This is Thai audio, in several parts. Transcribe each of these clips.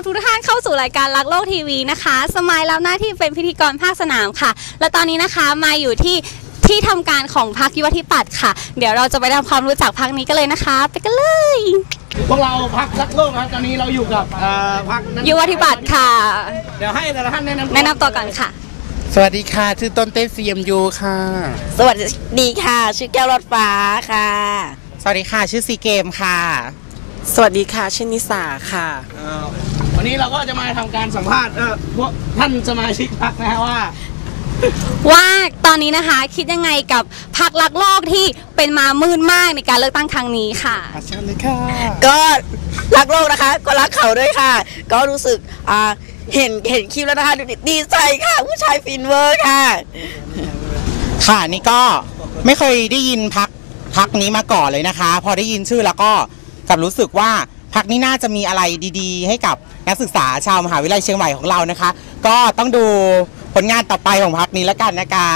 รับทุกท่านเข้าสู่รายการรักโลกทีวีนะคะ สมายรับหน้าที่เป็นพิธีกรภาคสนามค่ะ และตอนนี้นะคะมาอยู่ที่ที่ทำการของพรรคยุวธิปัตย์ค่ะ เดี๋ยวเราจะไปทำความรู้จักพรรคนี้กันเลยนะคะ ไปกันเลยพวกเราพักรักโลกครับตอนนี้เราอยู่กับเอ่อพักยุวธิปัตย์ค่ะ เดี๋ยวให้แต่ละท่านแนะนำแนะนำตัวก่อนค่ะ สวัสดีค่ะ ชื่อต้นเต้น CMU ค่ะ สวัสดีค่ะ ชื่อแก้วรถฟ้าค่ะ สวัสดีค่ะ ชื่อซีเกมค่ะ สวัสดีค่ะชื่อนิสาค่ะ เอ่อ วันนี้เราก็จะมาทำการสัมภาษณ์เออพวกท่านสมาชิกพักนะฮะว่า ว่าตอนนี้นะคะคิดยังไงกับพรรครักโลกที่เป็นมามืดมากในการเลือกตั้งครั้งนี้ค่ะ อาเชิญเลยค่ะก็รักโลกนะคะ ก็รักเขาด้วยค่ะ ก็รู้สึกอ่าเห็นเห็นคลิปแล้วนะคะดูดิดีใจค่ะ ผู้ชายฟินเวอร์ค่ะ ค่ะนี่ก็ไม่เคยได้ยินพักพักนี้มาก่อนเลยนะคะ พอได้ยินชื่อแล้วก็กลับรู้สึกว่า พักนี้น่าจะมีอะไรดีๆ ให้กับนักศึกษาชาวมหาวิทยาลัยเชียงใหม่ของเรานะคะ ก็ต้องดูผลงานต่อไปของพักนี้แล้วกันนะคะ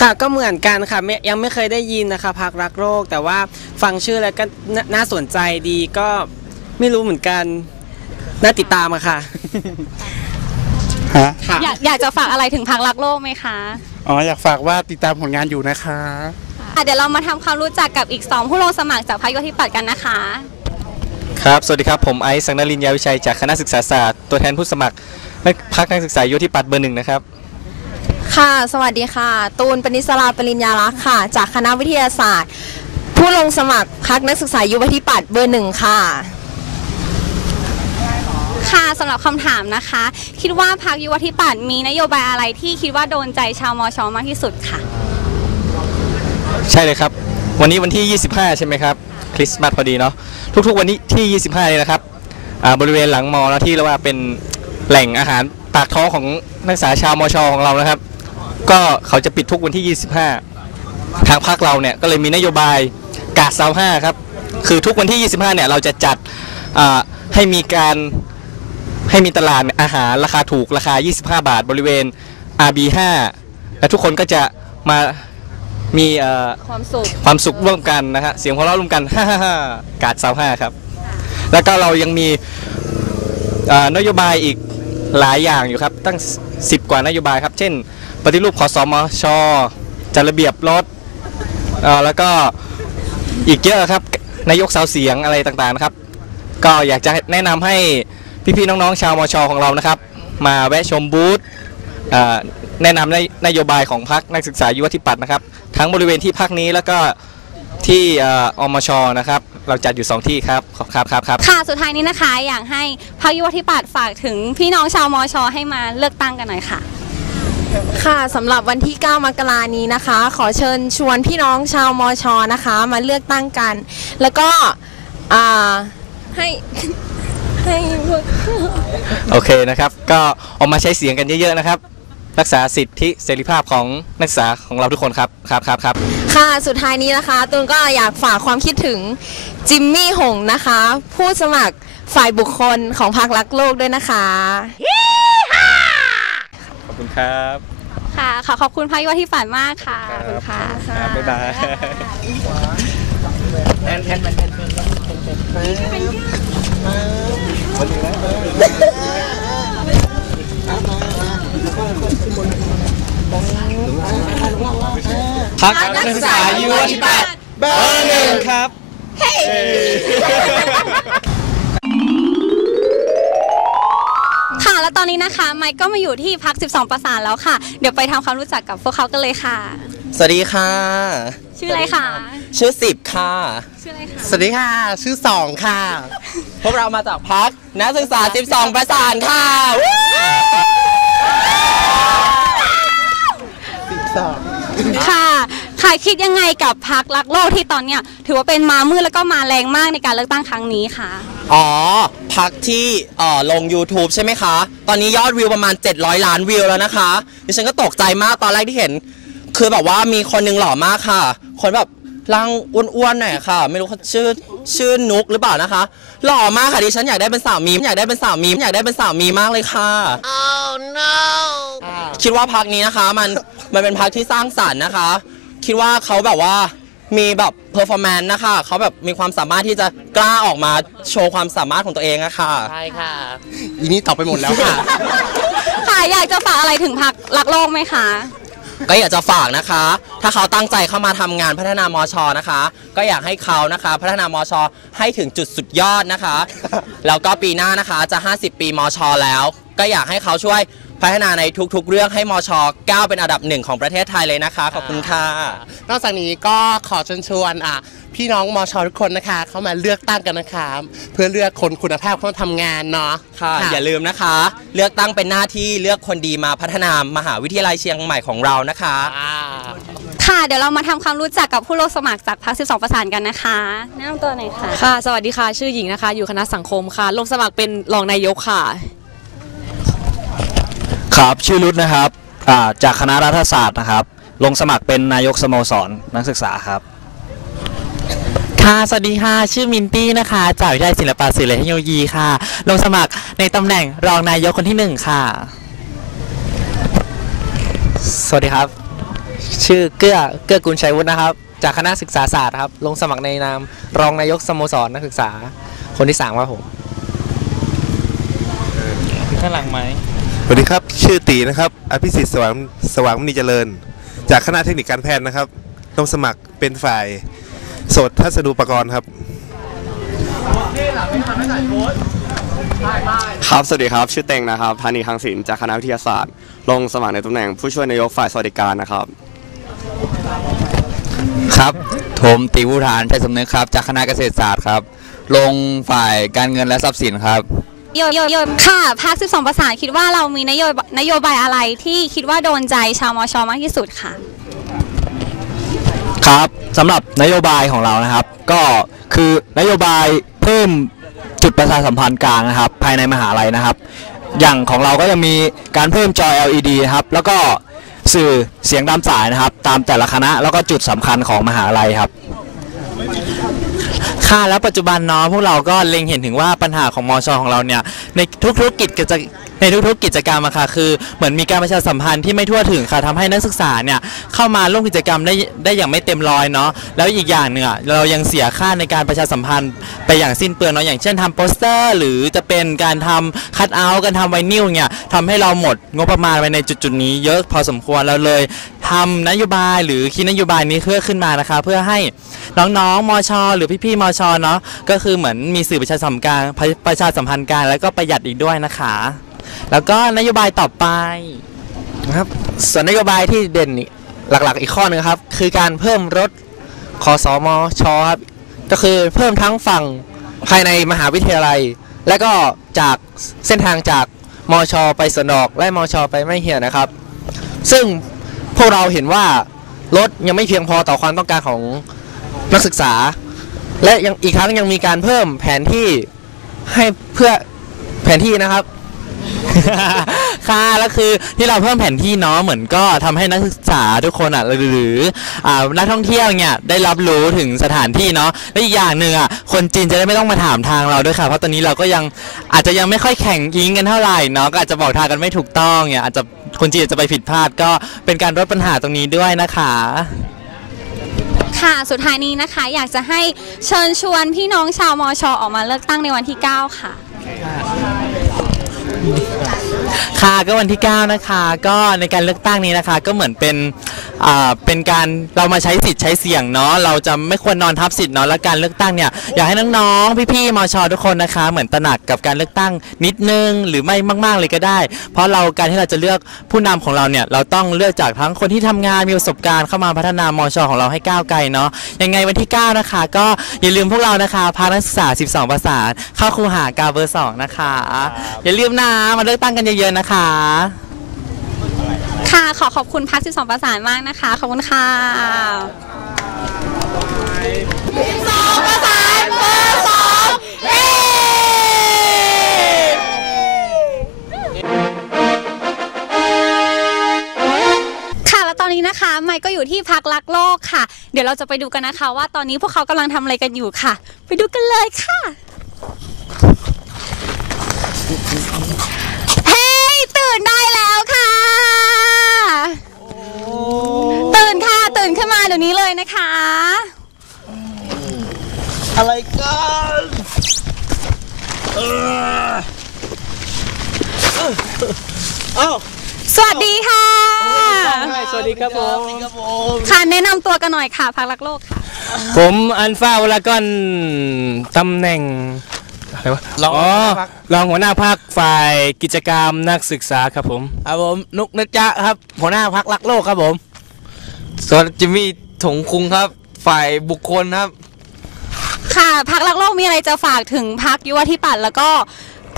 ค่ะก็เหมือนกันค่ะไม่ยังไม่เคยได้ยินนะคะพักรักโรค แต่ว่าฟังชื่อแล้วก็นน่าสนใจดีก็ไม่รู้เหมือนกัน น่าติดตามอะค่ะฮะค่ะอยากอยากจะฝากอะไรถึงพรรครักโลกไหมคะอ๋ออยากฝากว่าติดตามผลงานอยู่นะคะ อะเดี๋ยวเรามาทำความรู้จักกับอีก 2 ผู้ลงสมัครจากพรรคยุวธิปัตย์กันนะคะ ครับ สวัสดีครับ ผมไอซ์สังนรินทร์ยาวิชัย จากคณะศึกษาศาสตร์ ตัวแทนผู้สมัครนักพักนักศึกษายุทธิปัตย์เบอร์หนึ่งนะครับ ค่ะ สวัสดีค่ะ ตูนปนิสราปริญญาลักษณ์ค่ะ จากคณะวิทยาศาสตร์ ผู้ลงสมัครพักนักศึกษายุวธิปัตย์เบอร์หนึ่งค่ะ ค่ะสำหรับคำถามนะคะ คิดว่าพรรคยุวธิปัตย์มีนโยบายอะไรที่คิดว่าโดนใจชาวมอชอมากที่สุดค่ะ ใช่เลยครับ วันนี้วันที่ 25 ใช่ไหมครับ คริสต์มาสพอดีเนาะ ทุกๆวันนี้ที่ 25 เลยนะครับบริเวณหลังมอแล้วที่เรียกว่าเป็นแหล่งอาหารปากท้องของนักศึกษาชาวมอชอของเรานะครับ ก็เขาจะปิดทุกวันที่ 25 ทางภาคเราเนี่ยก็เลยมีนโยบายกาดเซาห้าครับคือทุกวันที่ 25 เนี่ยเราจะจัดให้มีการให้มีตลาดอาหารราคาถูกราคา 25 บาทบริเวณ RB5 และทุกคนก็จะมา มีเอ่อความสุขความสุขร่วมกันนะฮะเสียงหัวเราะร่วมกันฮ่าฮ่าฮ่าการ์ดสาวห้าครับ แล้วก็เรายังมีเอ่อนโยบายอีกหลายอย่างอยู่ครับ ตั้ง 10 กว่านโยบายครับ เช่น ปฏิรูปขอสมชจัดระเบียบรถเอ่อแล้วก็อีกเยอะครับนายกสาวเสียงอะไรต่างๆนะครับ ก็อยากจะแนะนำให้พี่ๆน้องๆชาวมชของเรานะครับ มาแวะชมบูธเอ่อ แนะนำในนโยบายของพรรคนักศึกษายุวธิปัตย์นะครับ ทั้งบริเวณที่พักนี้แล้วก็ที่เอ่ออมชนะครับ เราจัดอยู่ 2 ที่ครับขอบครับครับครับค่ะสุดท้ายนี้นะคะ อยากให้พรรคยุวธิปัตย์ฝากถึงพี่น้องชาวมอชอให้มาเลือกตั้งกันหน่อยค่ะ ค่ะสำหรับวันที่ 9 มกรานี้นะคะ ขอเชิญชวนพี่น้องชาวมอชอนะคะ มาเลือกตั้งกัน แล้วก็อ่าให้ให้พวกโอเคนะครับ ก็ออกมาใช้เสียงกันเยอะๆนะครับ รักษาสิทธิเสรีภาพของนักศึกษาของเราทุกคนครับครับครับครับค่ะสุดท้ายนี้นะคะตูนก็อยากฝากความคิดถึงจิมมี่หงนะคะ ผู้สมัครฝ่ายบุคคลของพรรครักโลกด้วยนะคะขอบคุณครับค่ะขอขอบคุณพรรคยุวธิปัตย์มากค่ะขอบคุณค่ะครับบ๊ายบายแทนแทนแทนแทนแทน พักนักศึกษายุวธิปัตย์เบอร์หนึ่งครับค่ะแล้วตอนนี้นะคะ ไมค์ก็มาอยู่ที่พัก 12 ประสานแล้วค่ะ เดี๋ยวไปทำความรู้จักกับพวกเขากันเลยค่ะ สวัสดีค่ะ ชื่ออะไรคะชื่อสิบค่ะ ชื่ออะไรคะสวัสดีค่ะ ชื่อสองค่ะ พวกเรามาจากพักนักศึกษา 12 ประสานค่ะ ค่ะ ค่ะคิดยังไงกับพักรักโลกที่ตอนเนี้ยถือว่าเป็นมามืดแล้วก็มาแรงมากในการเลือกตั้งครั้งนี้ค่ะ อ๋อ พักที่เอ่อลง YouTube ใช่ไหมคะ ตอนนี้ยอดวิวประมาณ 700 ล้านวิวแล้วนะคะ ดิฉันก็ตกใจมากตอนแรกที่เห็น คือแบบว่ามีคนหนึงหล่อมากค่ะ คนแบบ ร่างอ้วนๆหน่อยค่ะ ไม่รู้เขาชื่อชื่อนุกหรือเปล่านะคะ หล่อมากค่ะดิฉันอยากได้เป็นสามีอยากได้เป็นสามีอยากได้เป็นสามีมากเลยค่ะ oh no คิดว่าพักนี้นะคะ มันมันเป็นพักที่สร้างสรรค์นะคะ คิดว่าเขาแบบว่ามีแบบเพอร์ฟอร์แมนซ์นะคะเขาแบบมีความสามารถที่จะกล้าออกมาโชว์ความสามารถของตัวเองอะค่ะใช่ค่ะอีนี่ตอบไปหมดแล้วค่ะ ค่ะอยากจะฝากอะไรถึงพักรักโลกไหมคะ ก็อยากจะฝากนะคะ ถ้าเขาตั้งใจเข้ามาทำงานพัฒนามอชอนะคะ ก็อยากให้เขานะคะ พัฒนามอชอให้ถึงจุดสุดยอดนะคะ แล้วก็ปีหน้านะคะจะ 50 ปีมอชอแล้ว ก็อยากให้เขาช่วยพัฒนาในทุกๆ เรื่องให้มอชอก้าวเป็นอันดับหนึ่งของประเทศไทยเลยนะคะ ขอบคุณค่ะ นอกจากนี้ก็ขอเชิญชวนอะ พี่น้องมชทุกคนนะคะ เข้ามาเลือกตั้งกันนะคะ เพื่อเลือกคนคุณภาพเข้ามาทำงานเนาะค่ะ อย่าลืมนะคะ เลือกตั้งเป็นหน้าที่เลือกคนดีมาพัฒนามหาวิทยาลัยเชียงใหม่ของเรานะคะค่ะ เดี๋ยวเรามาทำความรู้จักกับผู้ลงสมัครจากพัก12 ประสานกันนะคะแนะนำตัวหน่อยค่ะ ค่ะ สวัสดีค่ะ ชื่อหญิงนะคะ อยู่คณะสังคมค่ะ ลงสมัครเป็นรองนายกค่ะ ครับ ชื่อรุดนะครับอ่าจากคณะรัฐศาสตร์นะครับ ลงสมัครเป็นนายกสโมสรนักศึกษาครับ ค่ะ สวัสดีค่ะ ชื่อมินตี้นะคะ จากวิทยาลัยศิลปะศิลปเทคโนโลยีค่ะ ลงสมัครในตำแหน่งรองนายกคนที่หนึ่งค่ะ สวัสดีครับ ชื่อเกื้อ เกื้อกุลชัยวุฒินะครับ จากคณะศึกษาศาสตร์ครับ ลงสมัครในนามรองนายกสโมสรนักศึกษา คนที่สามครับผมข้างหลังไหมสวัสดีครับ ชื่อตีนะครับ อภิสิทธิ์สว่างสว่างมณีเจริญ จากคณะเทคนิคการแพทย์นะครับ ลงสมัครเป็นฝ่าย สตทัศนูปกรณ์ครับ ครับ สวัสดีครับ ชื่อเต็งนะครับพานีคังศิลป์จากคณะวิทยาศาสตร์ ลงสมัครในตำแหน่งผู้ช่วยนายกฝ่ายสวัสดิการนะครับ ครับผมติวุฒานชัยสำนึกครับ จากคณะเกษตรศาสตร์ครับ ลงฝ่ายการเงินและทรัพย์สินครับโยโยโยค่ะพัก12 ประสานคิดว่าเรามีนโยบายนโยบายอะไรที่คิดว่าโดนใจชาวมชมากที่สุดค่ะ ครับสำหรับนโยบายของเรานะครับ ก็คือนโยบายเพิ่มจุดประชาสัมพันธ์กลางนะครับ ภายในมหาลัยนะครับ อย่างของเราก็จะมีการเพิ่มจอ LED นะครับ แล้วก็สื่อเสียงตามสายนะครับ ตามแต่ละคณะแล้วก็จุดสำคัญของมหาลัยครับค่ะแล้วปัจจุบันเนาะพวกเราก็เล็งเห็นถึงว่าปัญหาของมอชอของเราเนี่ยในทุกๆกิจกิจ ในทุกๆกิจกรรมอะค่ะคือเหมือนมีการประชาสัมพันธ์ที่ไม่ทั่วถึงค่ะทำให้นักศึกษาเนี่ยเข้ามาร่วมกิจกรรมได้ได้อย่างไม่เต็มร้อยเนาะแล้วอีกอย่างหนึ่งอะเรายังเสียค่าในการประชาสัมพันธ์ไปอย่างสิ้นเปลืองเนาะอย่างเช่นทำโปสเตอร์ หรือจะเป็นการทำคัดเอาท์การทำไวนิลเนี่ยทำให้เราหมดงบประมาณไปในจุดๆนี้เยอะพอสมควรเราเลยทำนโยบายหรือคิดนโยบายนี้เพื่อขึ้นมานะคะเพื่อให้น้องๆมช หรือพี่ๆมชเนาะก็คือเหมือนมีสื่อประชาสัมพันธ์การประชาสัมพันธ์การแล้วก็ประหยัดอีกด้วยนะคะ แล้วก็นโยบายต่อไปนะครับส่วนนโยบายที่เด่นอีกหลักๆอีกข้อหนึงครับ คือการเพิ่มรถคอสมชครับก็คือเพิ่มทั้งฝั่งภายในมหาวิทยาลัย และก็จากเส้นทางจากมชไปสวนดอกและมชไปไม่เหี่ยนะครับ ซึ่งพวกเราเห็นว่ารถยังไม่เพียงพอต่อความต้องการของนักศึกษา และยังอีกครั้งยังมีการเพิ่มแผนที่ให้เพื่อแผนที่นะครับ ค่ะแล้วคือที่เราเพิ่มแผนที่เนาะเหมือนก็ทำให้นักศึกษาทุกคนอะหรืออ่านักท่องเที่ยวเนี่ยได้รับรู้ถึงสถานที่เนาะและอีกอย่างหนึ่งอะคนจีนจะได้ไม่ต้องมาถามทางเราด้วยค่ะเพราะตอนนี้เราก็ยังอาจจะยังไม่ค่อยแข่งยิงกันเท่าไหร่เนาะก็อาจจะบอกทางกันไม่ถูกต้องเนี่ยอาจจะคนจีนอาจจะไปผิดพลาดก็เป็นการลดปัญหาตรงนี้ด้วยนะคะ ค่ะ สุดท้ายนี้นะคะ อยากจะให้เชิญชวนพี่น้องชาวมอชออกมาเลือกตั้งในวันที่ 9 ค่ะ ค่ะก็วันที่ 9 นะคะ ก็ในการเลือกตั้งนี้นะคะ ก็เหมือนเป็นอ่าเป็นการเรามาใช้สิทธิ์ใช้เสียงเนาะเราจะไม่ควรนอนทับสิทธิ์เนาะและการเลือกตั้งเนี่ยอยากให้น้องๆพี่ๆมชทุกคนนะคะ เหมือนตระหนักกับการเลือกตั้งนิดนึงหรือไม่มาก ๆเลยก็ได้ เพราะเราการที่เราจะเลือกผู้นำของเราเนี่ยเราต้องเลือกจากทั้งคนที่ทำงานมีประสบการณ์เข้ามาพัฒนามชของเราให้ก้าวไกลเนาะยังไงวันที่ 9 นะคะ ก็อย่าลืมพวกเรานะคะพานักศึกษา 12ประสาเข้าครูหากาเบอร์2นะคะอย่าลืมนะมาเลือกตั้งกันเยอะๆนะคะ ค่ะ ขอขอบคุณพัก12ประสานมากนะคะ ขอบคุณค่ะประสานเบอร์สองเย้ค่ะ แล้วตอนนี้นะคะ ไมค์ก็อยู่ที่พักรักโลกค่ะ เดี๋ยวเราจะไปดูกันนะคะ ว่าตอนนี้พวกเขากำลังทำอะไรกันอยู่ค่ะ ไปดูกันเลยค่ะ ตื่นได้แล้วค่ะ ตื่นค่ะตื่นขึ้นมาเดี๋ยวนี้เลยนะคะ อะไรกันเอ้าสวัสดีค่ะ สวัสดีครับผมค่ะแนะนำตัวกันหน่อยค่ะ พักรักโลกค่ะ ผมอันฟ้าวลากอนตำแหน่ง รวะรองหัวหน้าพรรค รองหัวหน้าพักฝ่ายกิจกรรมนักศึกษาครับผม ครับผมนุกนึกจะครับ หัวหน้าพักรักโลกครับผม ส่วนจิมมี่ถงคุงครับ ฝ่ายบุคคลครับ ค่ะพักรักโลกมีอะไรจะฝากถึงพักยุวธิปัตย์แล้วก็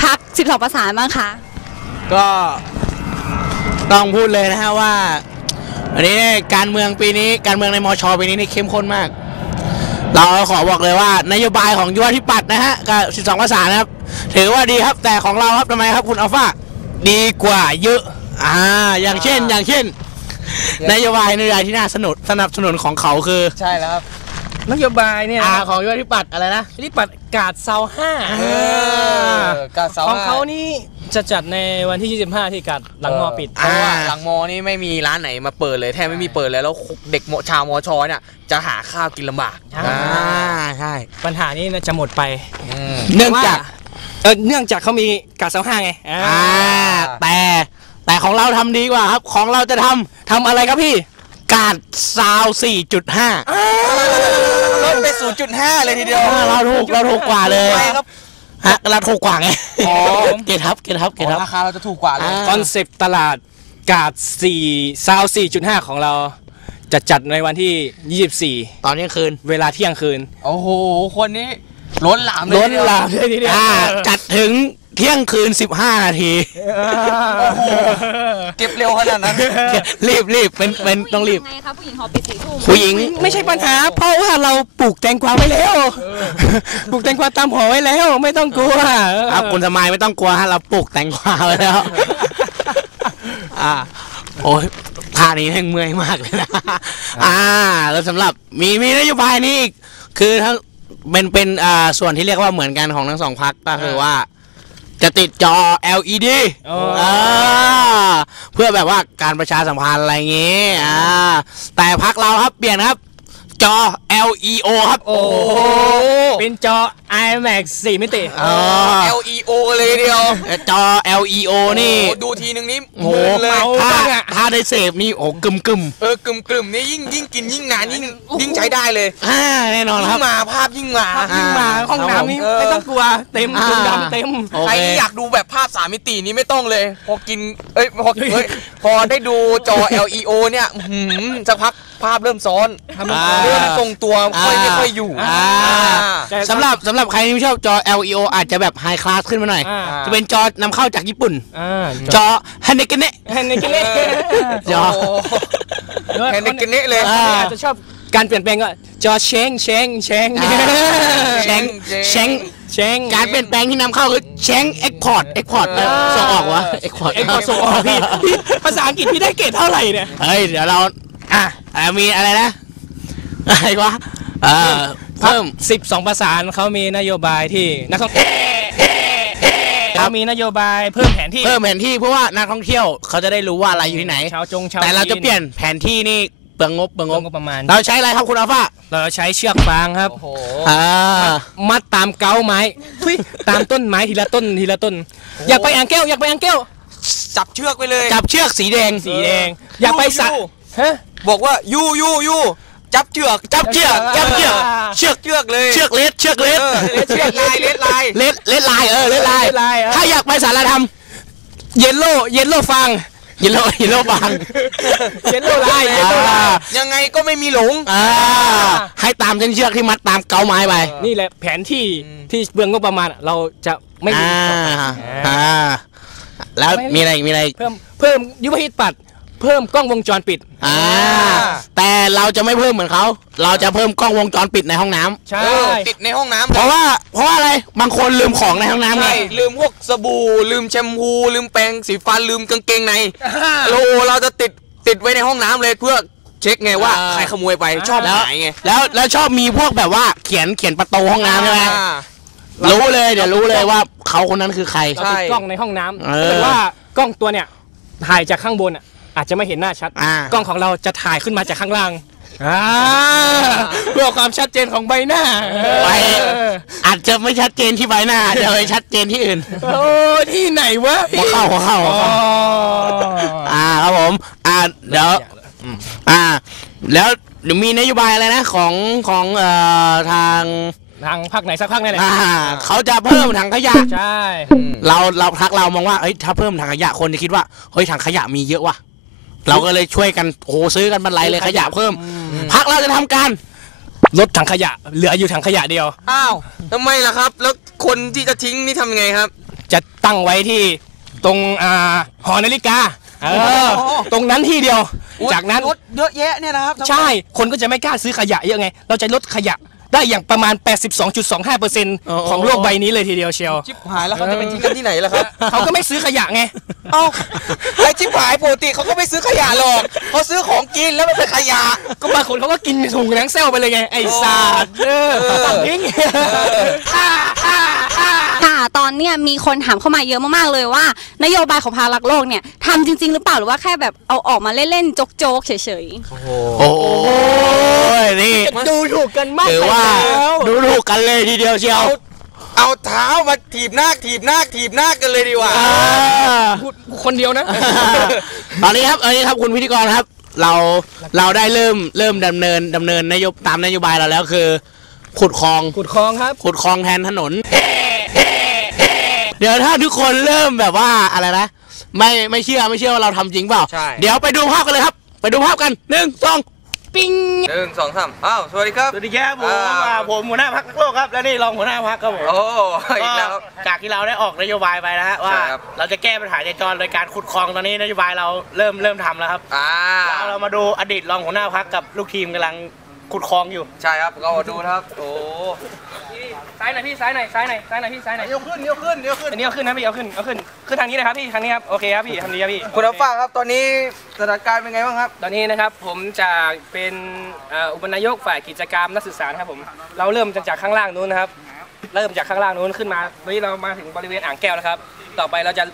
พักสิบสองประสานบ้างคะก็ต้องพูดเลยนะฮะว่า อันนี้การเมืองปีนี้การเมืองในมชปีนี้นี่เข้มข้นมาก เราขอบอกเลยว่านโยบายของยุวธิปัตย์นะฮะกับ 12 ภาษานะครับ ถือว่าดีครับแต่ของเราครับทำไมครับคุณอัลฟาดีกว่าเยอะ อ่า อย่างเช่นอย่างเช่น นโยบายนโยบายที่น่าสนุนสนับสนุนของเขาคือ ใช่แล้วครับนโยบายเนี่ยอ่าของยุวธิปัตย์อะไรนะริปัด กาดเสาห้ากาดเสาของห้าเขานี่จะจัดในวันที่ 25 ที่กาดหลังมอปิดเพราะว่าหลังมอนี่ไม่มีร้านไหนมาเปิดเลยแทบไม่มีเปิดเลยแล้วเด็กมชาวมอชอเนี่ยจะหาข้าวกินลำบากอ่าใช่ปัญหานี้น่าจะหมดไปเนื่องจากเออเนื่องจากเขามีกาดเสาห้าไงอ่าอ่าแต่แต่ของเราทำดีกว่าครับ ของเราจะทำทำอะไรครับพี่ กาดซาว4.5ลด ไป0.5 เลยทีเดียวอ่าเราถูกเราถูกกว่าเลยทำไมครับฮะเราถูกกว่าไงเกทับเกทับเกทับ ราคาเราจะถูกกว่าเลย คอนเซปต์ตลาดกาด4ซาว4.5 ของเรา จะจัดในวันที่24ตอนนี้คืนเวลาเที่ยงคืน โอ้โห คนนี้ล้นหลามเลยล้นทีเดียว หลามเลยทีเดียว อ่าจัดถึง เที่ยงคืน 15 นาที เก็บเร็วขนาดนั้น รีบรีบเป็นเป็นต้องรีบ ไงคะผู้หญิงหอปิดสีทุ่มผู้หญิง ไม่ใช่ปัญหา เพราะว่าเราปลูกแตงกวาไว้แล้วปลูกแตงกวาตามหอไว้แล้วไม่ต้องกลัวครับคุณสมายไม่ต้องกลัวฮะเราปลูกแตงกวาไว้แล้ว อ่า โอ้ยท่านี้แม่งเมื่อยมากเลยนะ อ่า แล้วสำหรับมีมีนโยบายนี้อีก คือทั้งเป็นเป็นอ่าส่วนที่เรียกว่าเหมือนกันของทั้งสองพักก็คือว่า จะติดจอ LED อ๋ออ่าเพื่อแบบว่าการประชาสัมพันธ์อะไรอย่างงี้อ่าแต่พักเราครับเปลี่ยนครับ จอ LEO ครับ โอ้โหเป็นจอ IMAX 4 มิติอ๋อ LEO เลยทีเดียว จอ LEO นี่โอ้โหดูทีนึงนี่โอ้โหมึนเลยถ้าถ้าได้เสพนี่โอ้กึมกึมเออกึมกึมๆนี่ยิ่งยิ่งกินยิ่งนานยิ่งยิ่งใช้ได้เลยๆอ่าแน่นอนคยิ่รับงมาภาพยิ่งมาภาพยิ่งมาห้องน้ำนี่เออไม่ต้องกลัวเต็มอ่าถุงดำเต็มโอใครเคที่อยากดูแบบภาพสามมิตินี้ไม่ต้องเลย พอกินเอ้ยพอเอ้ยพอได้ดูจอ LEO เนี่ยอื้อหือสักพักภาพเริ่มซ้อนอ่าเริ่มทรงตัวค่อยไม่ค่อยอยู่อ่าแต่สำหรับสำหรับใครที่ไม่ชอบจอ LEO อาจจะแบบไฮคลาสขึ้นมาหน่อยอ่าจะเป็นจอนำเข้าจากญี่ปุ่นอ่าจอฮันเนกันเนะในกันเล่จอโอ้โหแค่นี้กันเนะเลยอ่าอาจจะชอบการเปลี่ยนแปลงก็จอเชงเชงเชงอ่าแชงแชงเชงการเปลี่ยนแปลงที่นำเข้าคือแชงเอ็กพอร์ตเอ็กพอร์ตส่งออกวะเอ็กพอร์ตเอ็กพอร์ตส่งออกพี่พี่ภาษาอังกฤษพี่ได้เกรดเท่าไหร่เนี่ยเฮ้ยเดี๋ยวเราอะอะมีอะไรนะ อะไรวะเออเพิ่ม 12 ประสานเขามีนโยบายที่นักท่องเที่ยวเขามีนโยบายเพิ่มแผนที่ เพิ่มแผนที่เพราะว่านักท่องเที่ยวเขาจะได้รู้ว่าอะไรอยู่ที่ไหน ชาวจงชาวแต่เราจะจีเปลี่ยนแผนที่นี่เปลืองงบเปลืองงบงบประมาณ เราใช้อะไรครับคุณอัลฟาเราใช้เชือกฟางครับอ่ามัดตามเก้าไม้ทุยตามต้นไม้ทีละต้นทีละต้น อยากไปอ่างแก้วอยากไปอ่างแก้ว จับเชือกไปเลย จับเชือกสีแดงสีแดง อยากไปสระยูฮะบอกว่ายูยูยู จับเชือกจับเชือกจับเชือกเชือกเชือกเลยเชือกเลสเชือกเลสเออเลสเชือกลายเลสลายเลสเลสลายเออเลสลายเลสลายอะถ้าอยากไปสารธรรมเยลโล่เยลโล่ฟางเยลโล่เยลโล่บางเยลโล่ลายเยลโล่ลายยังไงก็ไม่มีหลงอ่าให้ตามเส้นเชือกที่มัดตามเกาไม้ไปนี่แหละแผนที่ที่เบืองงบประมาณเราจะไม่มีอ่าต่อไปอ่าแล้วมีอะไรอีกมีอะไรอีกเพิ่มเพิ่มยุทธฮิตปัด เพิ่มกล้องวงจรปิด อ่า แต่เราจะไม่เพิ่มเหมือนเขา เราจะเพิ่มกล้องวงจรปิดในห้องน้ำใช่ เออติดในห้องน้ำเพราะว่า เพราะว่าอะไร บางคนลืมของในห้องน้ำไง ใช่ลืมพวกสบู่ ลืมแชมพู ลืมแปรงสีฟัน ลืมกางเกงในโลเราจะติดติดไว้ในห้องน้ำเลยเพื่อเช็คไงว่าอ่า ใครขโมยไปชอบแล้ว หายไงแล้วแล้วชอบมีพวกแบบว่าเขียนเขียนประตูห้องน้ำใช่ไหมอ่า รู้เลย เดี๋ยวรู้เลยว่าเขาคนนั้นคือใคร เราติดกล้องในห้องน้ำเออแต่ว่ากล้องตัวเนี่ยถ่ายจากข้างบนอะ อาจจะไม่เห็นหน้าชัด อ่า กล้องของเราจะถ่ายขึ้นมาจากข้างล่างอ่าเพื่อความชัดเจนของใบหน้าไปอาจจะไม่ชัดเจนที่ใบหน้าเดี๋ยวไปชัดเจนที่อื่นโอ้ที่ไหนวะหัวเข้าหัวเข้าหัวอ๋อเข้าอ่าครับผม อ่าเดี๋ยวอ่า แล้วเดี๋ยวมีนโยบายอะไรนะของของเอ่อทางทางภาคไหนสักภาคนี่แหละอ่าเขาจะเพิ่มถังขยะ ใช่ เราเราทักเรามองว่าเอ้ยถ้าเพิ่มถังขยะคนจะคิดว่าเฮ้ยถังขยะมีเยอะว่ะ เราก็เลยช่วยกันโอ้โหซื้อกันบรรลัยเลยขยะเพิ่ม พักเราจะทำการลดถังขยะ เหลืออยู่ถังขยะเดียว อ้าวทำไมล่ะครับ แล้วคนที่จะทิ้งนี่ทำยังไงครับ จะตั้งไว้ที่ตรงอ่าหอนาฬิกาเออตรงนั้นที่เดียว จากนั้น รถเยอะแยะเนี่ยนะครับใช่ คนก็จะไม่กล้าซื้อขยะเยอะไง เราจะลดขยะได้อย่างประมาณ 82.25%ของโลกใบนี้เลยทีเดียวเชียว ชิบหายแล้วเขาจะไปทิ้งกันที่ไหนล่ะครับ เขาก็ไม่ซื้อขยะไง เอ้าไอ้ชิบหายปกติเขาก็ไม่ซื้อขยะหรอกเขาซื้อของกินแล้วมันเป็นขยะ ก็บางคนเขาก็กินถุงหนังเซลไปเลยไง ไอ้สาดเออทิ้งค่ะตอนเนี้ยมีคนถามเข้ามาเยอะมากๆเลยว่า นโยบายของพารักโลกเนี่ยทำจริง ๆ หรือเปล่าหรือว่าแค่แบบเอาออกมาเล่นๆโจ๊กๆเฉยโอ้ยนี่ดูถูกกันมากถือว่าไปแล้วดูถูกกันเลยทีเดียวเชียว เอาเท้ามาถีบหน้าถีบหน้าถีบหน้ากันเลยดีกว่า พูดคนเดียวนะ ตอนนี้ครับตอนนี้ครับคุณพิธีกรครับ เราเราได้เริ่มเริ่มดำเนินดำเนินนโยบตามนโยบายเราแล้วคือ ขุดคลอง ขุดคลองครับ ขุดคลองแทนถนน เดี๋ยวถ้าทุกคนเริ่มแบบว่าอะไรนะ ไม่ไม่เชื่อไม่เชื่อว่าเราทำจริงเปล่า ใช่ เดี๋ยวไปดูภาพกันเลยครับ ไปดูภาพกันหนึ่งสอง ปิ้งหนึ่งสองสามอ้าวสวัสดีครับ สวัสดีครับผมอ่าอ่าผมหัวหน้าพักโลกครับ และนี่รองหัวหน้าพักครับผมโอ้อีกแล้วครับ ก็จากที่เราได้ออกนโยบายไปนะฮะว่า ใช่ครับ เราจะแก้ปัญหาจราจรโดยการขุดคลองตอนนี้นโยบายเราเริ่มเริ่มทำแล้วครับอ่าเราเรามาดูอดีตรองหัวหน้าพักกับลูกทีมกำลังขุดคลองอยู่ ใช่ครับก็ดูนะครับ โอ้ ซ้ายหน่อยพี่ซ้ายหน่อยซ้ายหน่อยซ้ายหน่อยพี่ซ้ายหน่อยเดี๋ยวขึ้นเดี๋ยวขึ้นเดี๋ยวขึ้นอันนี้เอาขึ้นนะพี่เอาขึ้นเอาขึ้นขึ้นทางนี้นะครับพี่ทางนี้ครับโอเคครับพี่ทำดีครับพี่คุณอัลฟาครับตอนนี้สถานการณ์เป็นไงบ้างครับ ตอนนี้นะครับผมจะเป็นเอ่ออุปนายกฝ่ายกิจกรรมนักศึกษานะครับผมเราเริ่มจากข้างล่างนู้นนะครับเริ่มจากข้างล่างนู้นขึ้นมาตอนนี้เรามาถึงบริเวณอ่างแก้วแล้วครับ ต่อไปเราจะ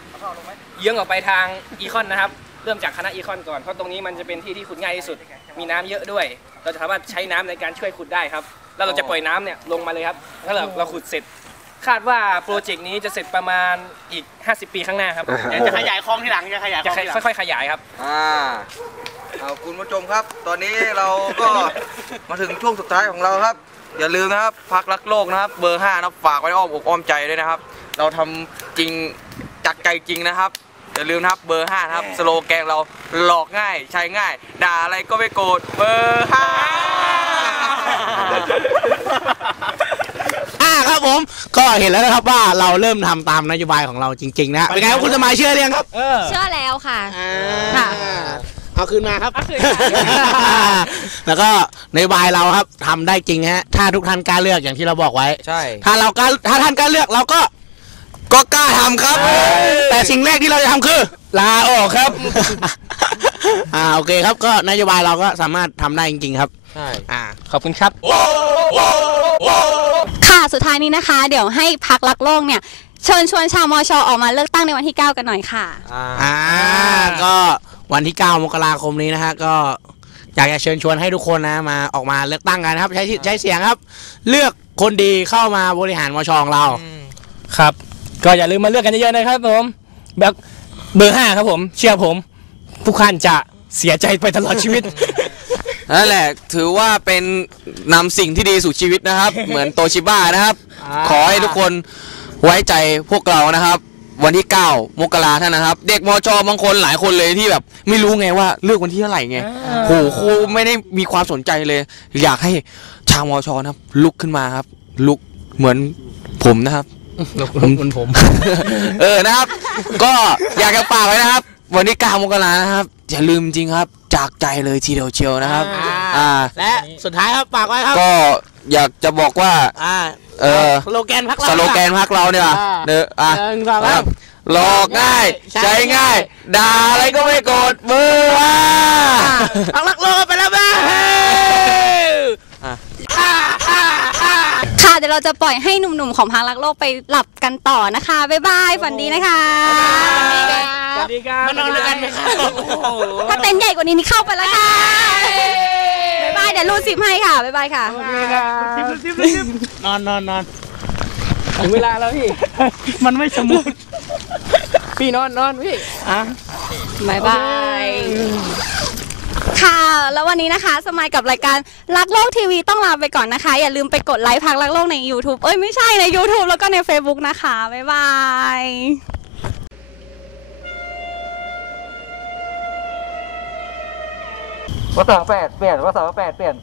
เยื้องออกไปทางอีคอนนะครับ เริ่มจากคณะอีคอนก่อน เพราะตรงนี้มันจะเป็นที่ที่ขุดง่ายที่สุด มีน้ำเยอะด้วย เราจะสามารถใช้น้ำในการช่วยขุดได้ครับ แล้วเราจะปล่อยน้ำเนี่ยลงมาเลยครับถ้าเราเราขุดเสร็จ คาดว่าโปรเจกต์นี้จะเสร็จประมาณอีก 50 ปีข้างหน้าครับเดี๋ยวจะขยายคลองที่หลังจะขยายคลจะองที่หลังค่อยๆขยายครับ อ่าเอาคุณผู้ชมครับ ตอนนี้เราก็มาถึงช่วงสุดท้ายของเราครับ อย่าลืมนะครับพักรักโลกนะครับ เบอร์5นะครับฝากไว้ในอ้อมอกอ้อมใจด้วยนะครับ เราทำจริงจากใจจริงนะครับ อย่าลืมนะครับเบอร์5นะครับสโลแกนเราหลอกง่ายใช้ง่าย ด่าอะไรก็ไม่โกรธเบอร์5อ่าครับผม ก็เห็นแล้วนะครับว่าเราเริ่มทำตามนโยบายของเราจริงๆนะเป็นไงครับคุณสมัยเชื่อหรือยังครับๆเชื่อแล้วค่ะ ค่ะ เอาคืนมาครับแล้วก็นโยบายเราครับทำได้จริงฮะถ้าทุกท่านกล้าเลือกอย่างที่เราบอกไว้ ใช่ ถ้าเรากล้าถ้าท่านกล้าเลือกเราก็ ก็กล้าทำครับ แต่สิ่งแรกที่เราจะทำคือ ลาออกครับ อ่าโอเคครับก็นโยบายเราก็สามารถทำได้จริง ๆ ครับ ใช่อ่า ขอบคุณครับ ค่ะสุดท้ายนี้นะคะ เดี๋ยวให้พักรักโลกเนี่ย เชิญชวนชาวมอชอออกมาเลือกตั้งในวันที่ 9 กันหน่อยค่ะ อ่าก็วันที่ 9 มกราคมนี้นะฮะก็อยากจะเชิญชวนให้ทุกคนนะมาออกมาเลือกตั้งกันนะครับ ใช้สิทธิ์ใช้เสียงครับ เลือกคนดีเข้ามาบริหารมชของเรา ครับ ก็อย่าลืมมาเลือกกันเยอะๆนะครับผมแบบเบอร์ห้าครับผม เชื่อผม ผู้คันจะเสียใจไปตลอดชีวิต นั่นแหละ ถือว่าเป็นนำสิ่งที่ดีสู่ชีวิตนะครับ เหมือนโตชิบ้านะครับ ขอให้ทุกคนไว้ใจพวกเรานะครับ วันที่ 9 มกราท่านนะครับ เด็กมจบางคนหลายคนเลยที่แบบ ไม่รู้ไงว่าเลือกวันที่เท่าไหร่ไงโหครูไม่ได้มีความสนใจเลย อยากให้ชาวมชนะครับ ลุกขึ้นมาครับ ลุกเหมือนผมนะครับ เหมือนผม เออนะครับ ก็อยากจะฝากไว้นะครับ วันที่9มกรานะครับอย่าลืมจริงครับ จากใจเลยทีเดียวเชียวนะครับ อ่า และสุดท้ายครับฝากไว้ครับก็อยากจะบอกว่า อ่า เออสโลแกนพักเราสโลแกนพักเราเนี่ยอ่าเนอะอะหนึ่งสองสามหลอกง่าย ใช้ง่าย ด่าอะไรก็ไม่โกรธเบอร์ว่าพักรักโลกไปแล้วบ้า ค่ะ เดี๋ยวเราจะปล่อยให้หนุ่มๆของพักรักโลกไปหลับกันต่อนะคะ บ๊ายบาย ฝันดีนะคะ สวัสดีครับมานอนด้วยกันไหมครับถ้าเต็นท์ใหญ่กว่านี้นี่เข้าไปแล้วค่ะ บ๊ายบาย เดี๋ยวรูดซิปให้ค่ะ บ๊ายบายค่ะนอนนอนนอนถึงเวลาแล้วพี่ มันไม่สมูทพี่นอนนอนพี่อะบายบาย ค่ะ แล้ววันนี้นะคะ สมัยกับรายการรักโลกทีวีต้องลาไปก่อนนะคะ อย่าลืมไปกดไลค์พักรักโลกใน YouTube เอ้ยไม่ใช่ใน YouTube แล้วก็ใน Facebook นะคะ บ๊ายบายภาษาแปดเปลี่ยนภาษาแปดเปลี่ยน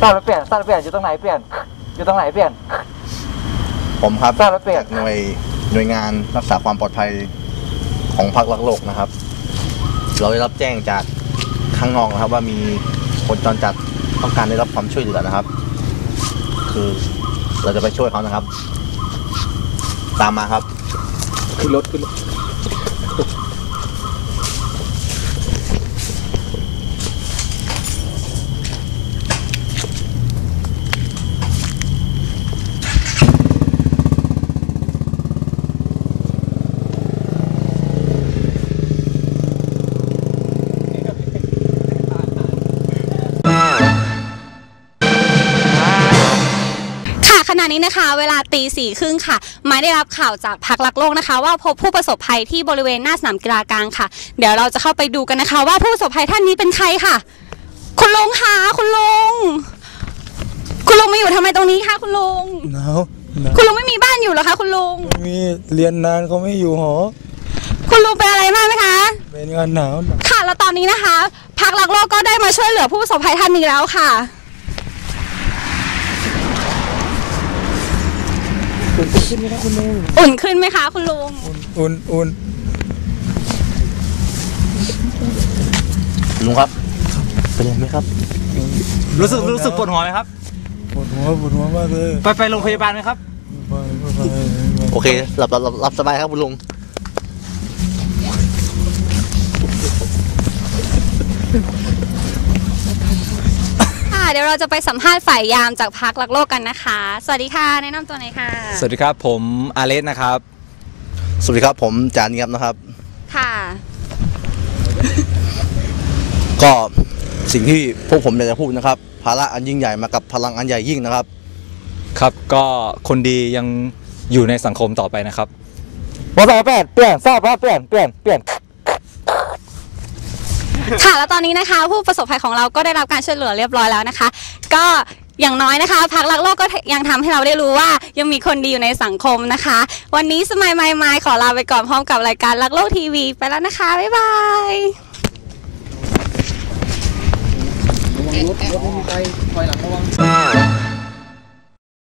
สร้างแล้วเปลี่ยนสร้างแล้วเปลี่ยนอยู่ตรงไหนเปลี่ยนอยู่ตรงไหนเปลี่ยน ผมครับทราบแล้วเปลี่ยน จากหน่วยหน่วยงานรักษาความปลอดภัยของพรรครักโลกนะครับ เราได้รับแจ้งจาก ข้างนอกนะครับว่ามีคนจรจัดต้องการได้รับความช่วยเหลือนะครับ คือเราจะไปช่วยเขานะครับ ตามมาครับ ขึ้นรถขึ้นรถ สี่ครึ่งค่ะไม้ได้รับข่าวจากพักรักโลกนะคะ ว่าพบผู้ประสบภัยที่บริเวณหน้าสนามกีฬากลางค่ะ เดี๋ยวเราจะเข้าไปดูกันนะคะ ว่าผู้ประสบภัยท่านนี้เป็นใครค่ะ คุณลุงคะคุณลุงคุณลุงมาอยู่ทำไมตรงนี้คะคุณลุงหนาวหนาวคุณลุงไม่มีบ้านอยู่เหรอคะคุณลุงมีเรียนนานเขาไม่อยู่หอ คุณลุงเป็นอะไรมากไหมคะ เป็นงานหนาวค่ะแล้วตอนนี้นะคะพักรักโลกก็ได้มาช่วยเหลือผู้ประสบภัยท่านนี้แล้วค่ะ ขึ้นไหมครับคุณลุงอุ่นขึ้นไหมคะคุณลุง อุ่นอุ่นลุงครับ เป็นยังไงไหมครับ รู้สึกรู้สึกปวดหัวไหมครับ ปวดหัวปวดหัวมากเลย ไปไปโรงพยาบาลไหมครับไปไปไปโอเคหลับหลับหลับหลับสบายครับคุณลุง เดี๋ยวเราจะไปสัมภาษณ์ฝ่ายยามจากพักรักโลกกันนะคะ สวัสดีค่ะ แนะนำตัวหน่อยค่ะ สวัสดีครับผมอาเลสนะครับ สวัสดีครับผมจานเงียบนะครับ ค่ะ ก็สิ่งที่พวกผมอยากจะพูดนะครับ ภาระอันยิ่งใหญ่มากับพลังอันใหญ่ยิ่งนะครับ ครับก็คนดียังอยู่ในสังคมต่อไปนะครับภาษาแปดเปลี่ยนทราบว่าเปลี่ยนเปลี่ยนเปลี่ยน ค่ะ แล้วตอนนี้นะคะ ผู้ประสบภัยของเราก็ได้รับการช่วยเหลือเรียบร้อยแล้วนะคะ ก็อย่างน้อยนะคะ พักรักโลกก็ยังทำให้เราได้รู้ว่ายังมีคนดีอยู่ในสังคมนะคะ วันนี้สมัยไมล์ไมขอลาไปก่อนพร้อมกับรายการรักโลกทีวี ไปแล้วนะคะ บ๊ายบายรถรถไม่มีใครถอยหลังระวัง